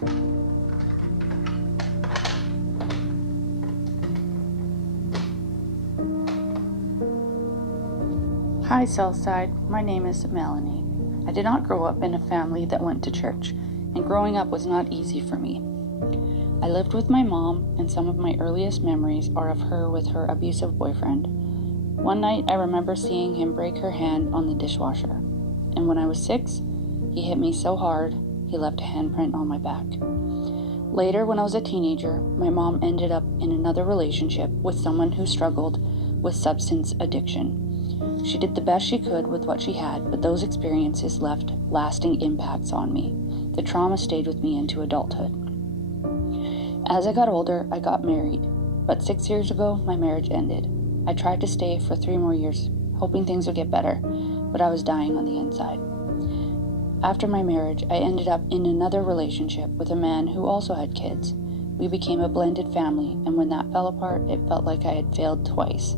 Hi Southside, my name is Melanie. I did not grow up in a family that went to church, and growing up was not easy for me. I lived with my mom, and some of my earliest memories are of her with her abusive boyfriend. One night I remember seeing him break her hand on the dishwasher, and when I was 6, he hit me so hard he left a handprint on my back. Later, when I was a teenager, my mom ended up in another relationship with someone who struggled with substance addiction. She did the best she could with what she had, but those experiences left lasting impacts on me. The trauma stayed with me into adulthood. As I got older, I got married, but 6 years ago, my marriage ended. I tried to stay for 3 more years, hoping things would get better, but I was dying on the inside. After my marriage, I ended up in another relationship with a man who also had kids. We became a blended family, and when that fell apart, it felt like I had failed twice.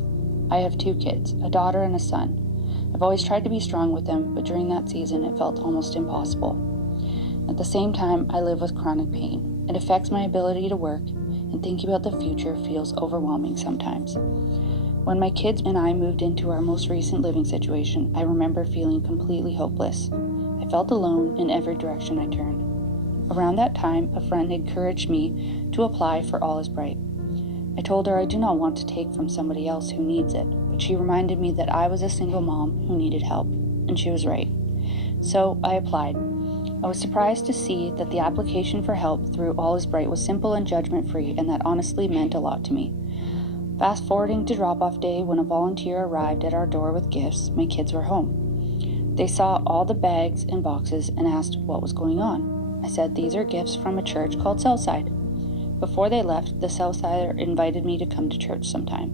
I have 2 kids, a daughter and a son. I've always tried to be strong with them, but during that season it felt almost impossible. At the same time, I live with chronic pain. It affects my ability to work, and thinking about the future feels overwhelming sometimes. When my kids and I moved into our most recent living situation, I remember feeling completely hopeless. I felt alone in every direction I turned. Around that time, a friend encouraged me to apply for All is Bright. I told her I do not want to take from somebody else who needs it, but she reminded me that I was a single mom who needed help, and she was right. So I applied. I was surprised to see that the application for help through All is Bright was simple and judgment-free, and that honestly meant a lot to me. Fast forwarding to drop-off day, when a volunteer arrived at our door with gifts, my kids were home. They saw all the bags and boxes and asked what was going on. I said these are gifts from a church called Southside. Before they left, the Southsider invited me to come to church sometime.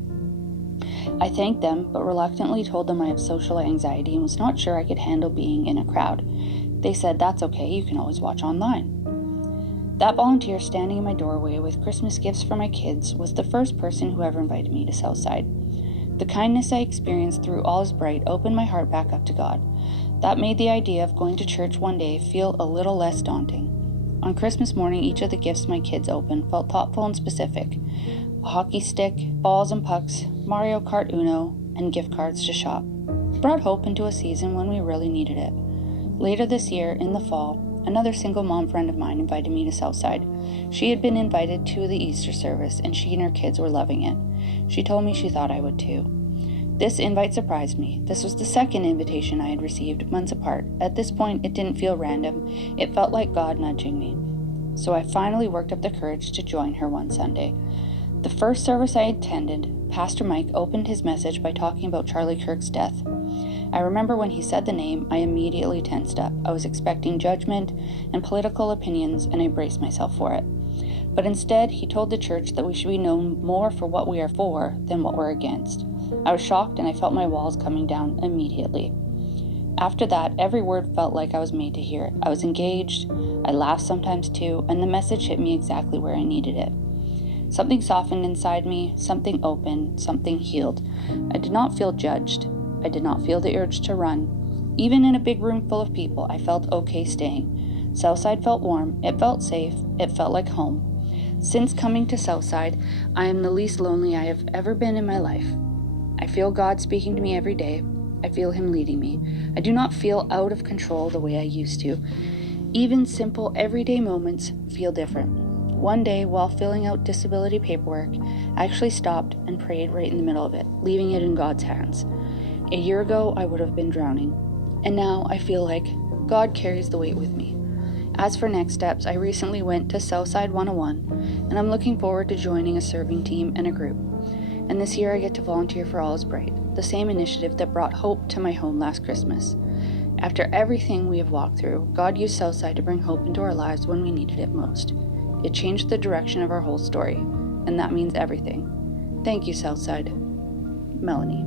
I thanked them, but reluctantly told them I have social anxiety and was not sure I could handle being in a crowd. They said, "That's okay, you can always watch online." That volunteer standing in my doorway with Christmas gifts for my kids was the first person who ever invited me to Southside. The kindness I experienced through All is Bright opened my heart back up to God. That made the idea of going to church one day feel a little less daunting. On Christmas morning, each of the gifts my kids opened felt thoughtful and specific. A hockey stick, balls and pucks, Mario Kart Uno, and gift cards to shop. It brought hope into a season when we really needed it. Later this year, in the fall, another single mom friend of mine invited me to Southside. She had been invited to the Easter service, and she and her kids were loving it. She told me she thought I would too. This invite surprised me. This was the second invitation I had received, months apart. At this point, it didn't feel random. It felt like God nudging me. So I finally worked up the courage to join her one Sunday. The first service I attended, Pastor Mike opened his message by talking about Charlie Kirk's death. I remember when he said the name, I immediately tensed up. I was expecting judgment and political opinions, and I braced myself for it. But instead, he told the church that we should be known more for what we are for than what we're against. I was shocked, and I felt my walls coming down immediately. After that, every word felt like I was made to hear it. I was engaged, I laughed sometimes too, and the message hit me exactly where I needed it. Something softened inside me, something opened, something healed. I did not feel judged. I did not feel the urge to run. Even in a big room full of people, I felt okay staying. Southside felt warm, it felt safe, it felt like home. Since coming to Southside, I am the least lonely I have ever been in my life. I feel God speaking to me every day. I feel Him leading me. I do not feel out of control the way I used to. Even simple, everyday moments feel different. One day, while filling out disability paperwork, I actually stopped and prayed right in the middle of it, leaving it in God's hands. A year ago, I would have been drowning. And now I feel like God carries the weight with me. As for next steps, I recently went to Southside 101, and I'm looking forward to joining a serving team and a group. And this year I get to volunteer for All is Bright, the same initiative that brought hope to my home last Christmas. After everything we have walked through, God used Southside to bring hope into our lives when we needed it most. It changed the direction of our whole story, and that means everything. Thank you, Southside. Melanie.